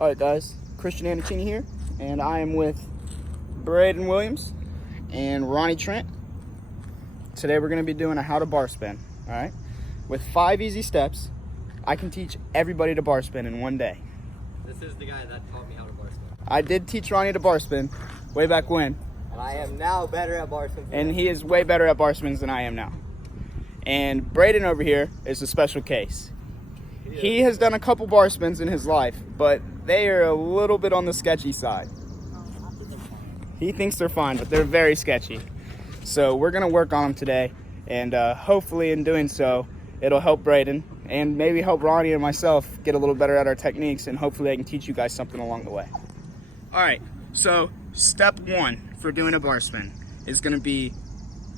Alright guys, Christian Anticini here, and I am with Braden Williams and Ronnie Trent. Today we're going to be doing a how to bar spin, alright? With 5 easy steps, I can teach everybody to bar spin in one day. This is the guy that taught me how to bar spin. I did teach Ronnie to bar spin way back when. And I am now better at bar spins. And he is way better at bar spins than I am now. And Braden over here is a special case. He has done a couple bar spins in his life, but they are a little bit on the sketchy side. He thinks they're fine, but they're very sketchy. So we're going to work on them today, and hopefully in doing so, it'll help Braden and maybe help Ronnie and myself get a little better at our techniques, and hopefully I can teach you guys something along the way. All right, so step 1 for doing a bar spin is going to be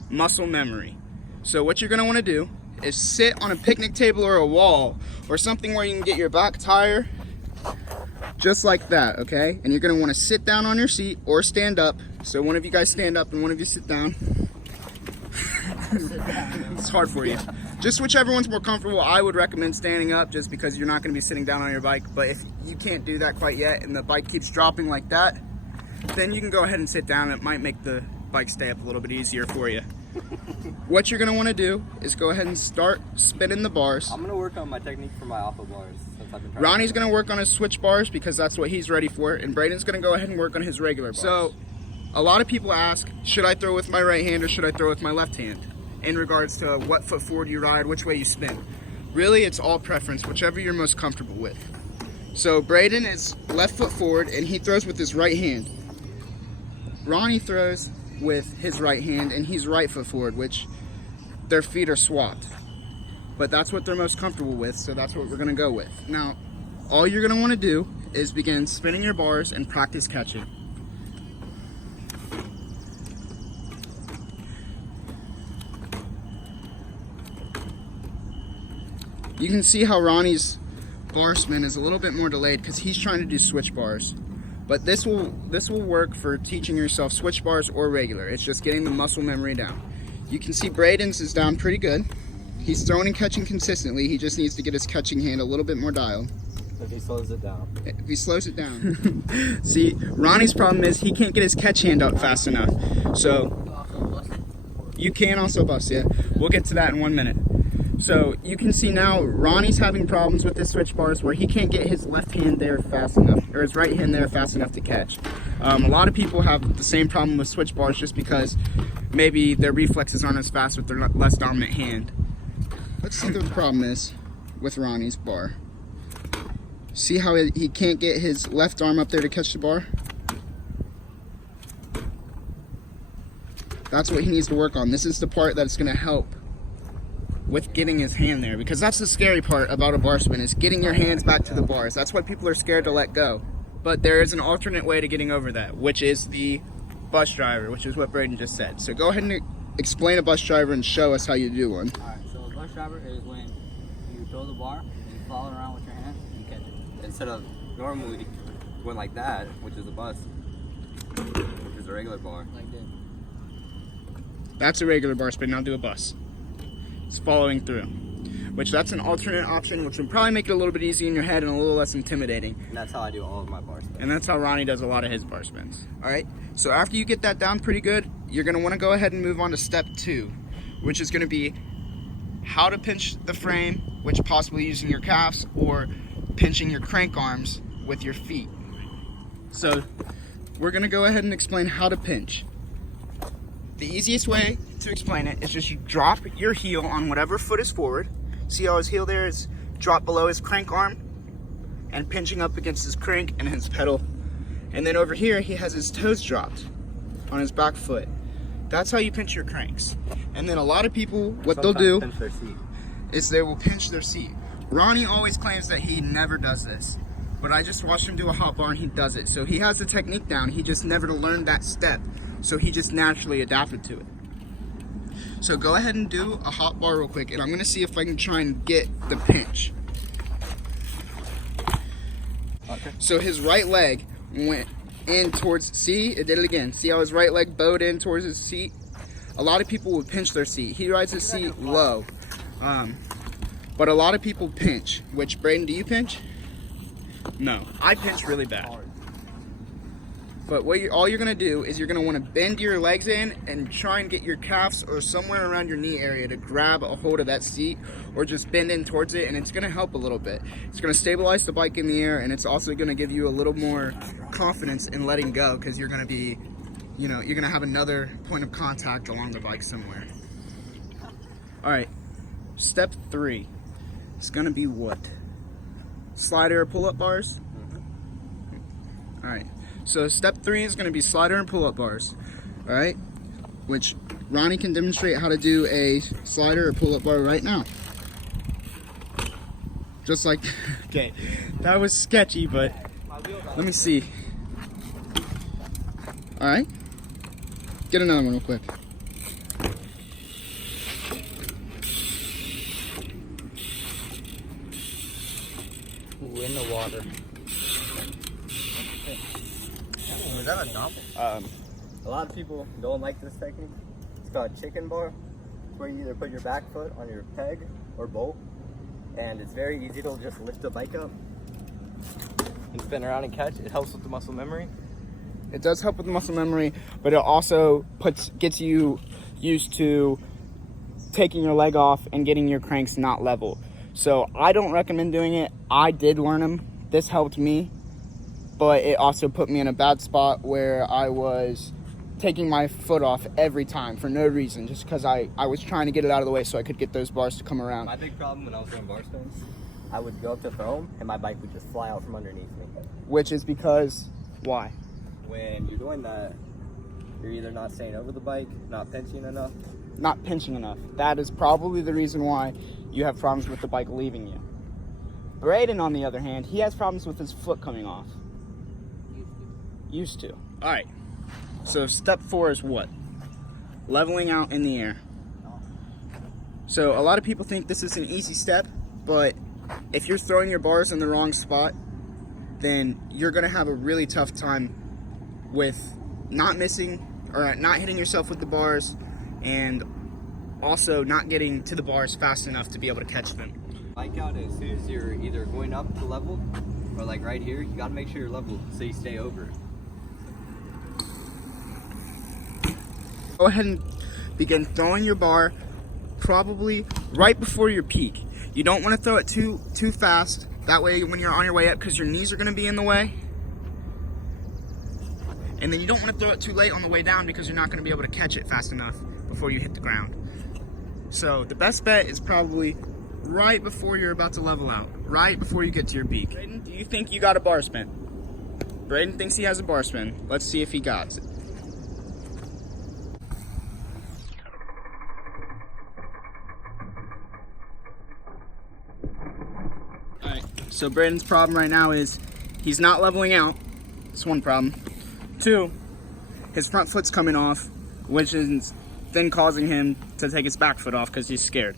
muscle memory. So what you're going to want to do is sit on a picnic table or a wall or something where you can get your back tire just like that, okay? And you're going to want to sit down on your seat or stand up. So one of you guys stand up and one of you sit down. It's hard for you. Just whichever one's more comfortable. I would recommend standing up just because you're not going to be sitting down on your bike. But if you can't do that quite yet and the bike keeps dropping like that, then you can go ahead and sit down. It might make the bike stay up a little bit easier for you. What you're going to want to do is go ahead and start spinning the bars. I'm going to work on my technique for my alpha bars. Since I've been Ronnie's going to work on his switch bars because that's what he's ready for. And Braden's going to go ahead and work on his regular bars. So a lot of people ask, should I throw with my right hand or should I throw with my left hand? In regards to what foot forward you ride, which way you spin. Really, it's all preference, whichever you're most comfortable with. So Braden is left foot forward and he throws with his right hand. Ronnie throws with his right hand and he's right foot forward, which their feet are swapped. But that's what they're most comfortable with, so that's what we're gonna go with. Now, all you're gonna wanna do is begin spinning your bars and practice catching. You can see how Ronnie's bar spin is a little bit more delayed because he's trying to do switch bars. But this will work for teaching yourself switch bars or regular. It's just getting the muscle memory down. You can see Braden's is down pretty good. He's throwing and catching consistently. He just needs to get his catching hand a little bit more dialed. If he slows it down. If he slows it down. See, Ronnie's problem is he can't get his catch hand up fast enough. So you can also bust it. We'll get to that in 1 minute. So you can see now Ronnie's having problems with his switch bars where he can't get his left hand there fast enough, or his right hand there fast enough to catch. A lot of people have the same problem with switch bars just because maybe their reflexes aren't as fast with their less dominant hand. Let's see what the problem is with Ronnie's bar. See how he can't get his left arm up there to catch the bar? That's what he needs to work on. This is the part that's going to help with getting his hand there, because that's the scary part about a bar spin, is getting your hands back to the bars. That's why people are scared to let go. But there is an alternate way to getting over that, which is the bus driver, which is what Braden just said. So go ahead and explain a bus driver and show us how you do one. Alright, so a bus driver is when you throw the bar, you follow it around with your hand, and you catch it. Instead of normally going like that, which is a bus, which is a regular bar. Like this. That's a regular bar spin. Now do a bus. It's following through, which that's an alternate option, which would probably make it a little bit easier in your head and a little less intimidating. And that's how I do all of my bar spins. And that's how Ronnie does a lot of his bar spins. All right, so after you get that down pretty good, you're gonna wanna go ahead and move on to step 2, which is gonna be how to pinch the frame, which possibly using your calves or pinching your crank arms with your feet. So we're gonna go ahead and explain how to pinch. The easiest way to explain it is just you drop your heel on whatever foot is forward. See how his heel there is dropped below his crank arm and pinching up against his crank and his pedal. And then over here, he has his toes dropped on his back foot. That's how you pinch your cranks. And then a lot of people, what they'll do pinch their seat. is they will pinch their seat. Ronnie always claims that he never does this, but I just watched him do a hot bar and he does it. So he has the technique down. He just never learned that step. So he just naturally adapted to it. So go ahead and do a hot bar real quick, and I'm gonna see if I can try and get the pinch. Okay. So his right leg went in towards, see, it did it again. See how his right leg bowed in towards his seat? A lot of people would pinch their seat. He rides his seat low. But a lot of people pinch, which, Braden, do you pinch? No, I pinch really bad. But all you're gonna do is you're gonna wanna bend your legs in and try and get your calves or somewhere around your knee area to grab a hold of that seat, or just bend in towards it, and it's gonna help a little bit. It's gonna stabilize the bike in the air, and it's also gonna give you a little more confidence in letting go, because you're gonna be, you're gonna have another point of contact along the bike somewhere. All right, step 3 is gonna be what? Slider or pull-up bars? All right. So step 3 is going to be slider and pull-up bars, all right? Which Ronnie can demonstrate how to do a slider or pull-up bar right now. Just like, okay, that was sketchy, but let me see. All right, get another one real quick. Ooh, in the water. Is that a novel? A lot of people don't like this technique. It's called chicken bar. It's where you either put your back foot on your peg or bolt, and it's very easy to just lift the bike up and spin around and catch. It helps with the muscle memory. It does help with the muscle memory, but it also gets you used to taking your leg off and getting your cranks not level. So I don't recommend doing it. I did learn them. This helped me, but it also put me in a bad spot where I was taking my foot off every time for no reason, just because I was trying to get it out of the way so I could get those bars to come around. My big problem when I was doing bar spins, I would go up to throw them, and my bike would just fly out from underneath me. Which is because, why? When you're doing that, you're either not staying over the bike, not pinching enough. Not pinching enough. That is probably the reason why you have problems with the bike leaving you. Braden, on the other hand, he has problems with his foot coming off. Used to. All right. So step 4 is what? Leveling out in the air. So a lot of people think this is an easy step, but if you're throwing your bars in the wrong spot, then you're gonna have a really tough time with not missing or not hitting yourself with the bars, and also not getting to the bars fast enough to be able to catch them. Bike out as soon as you're either going up to level or like right here, you gotta make sure you're level so you stay over it. Go ahead and begin throwing your bar probably right before your peak. You don't want to throw it too fast. That way when you're on your way up, because your knees are going to be in the way. And then you don't want to throw it too late on the way down, because you're not going to be able to catch it fast enough before you hit the ground. So the best bet is probably right before you're about to level out, right before you get to your peak. Braden, do you think you got a bar spin? Braden thinks he has a bar spin. Let's see if he got it. So Braden's problem right now is he's not leveling out. That's one problem. 2, his front foot's coming off, which is then causing him to take his back foot off because he's scared.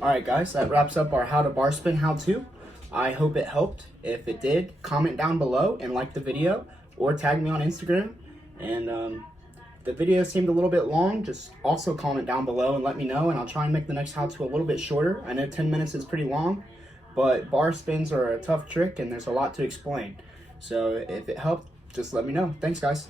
Alright guys, that wraps up our how to bar spin how-to. I hope it helped. If it did, comment down below and like the video, or tag me on Instagram. And the video seemed a little bit long, just also comment down below and let me know, and I'll try and make the next how-to a little bit shorter. I know 10 minutes is pretty long, but bar spins are a tough trick and there's a lot to explain. So if it helped, just let me know. Thanks guys.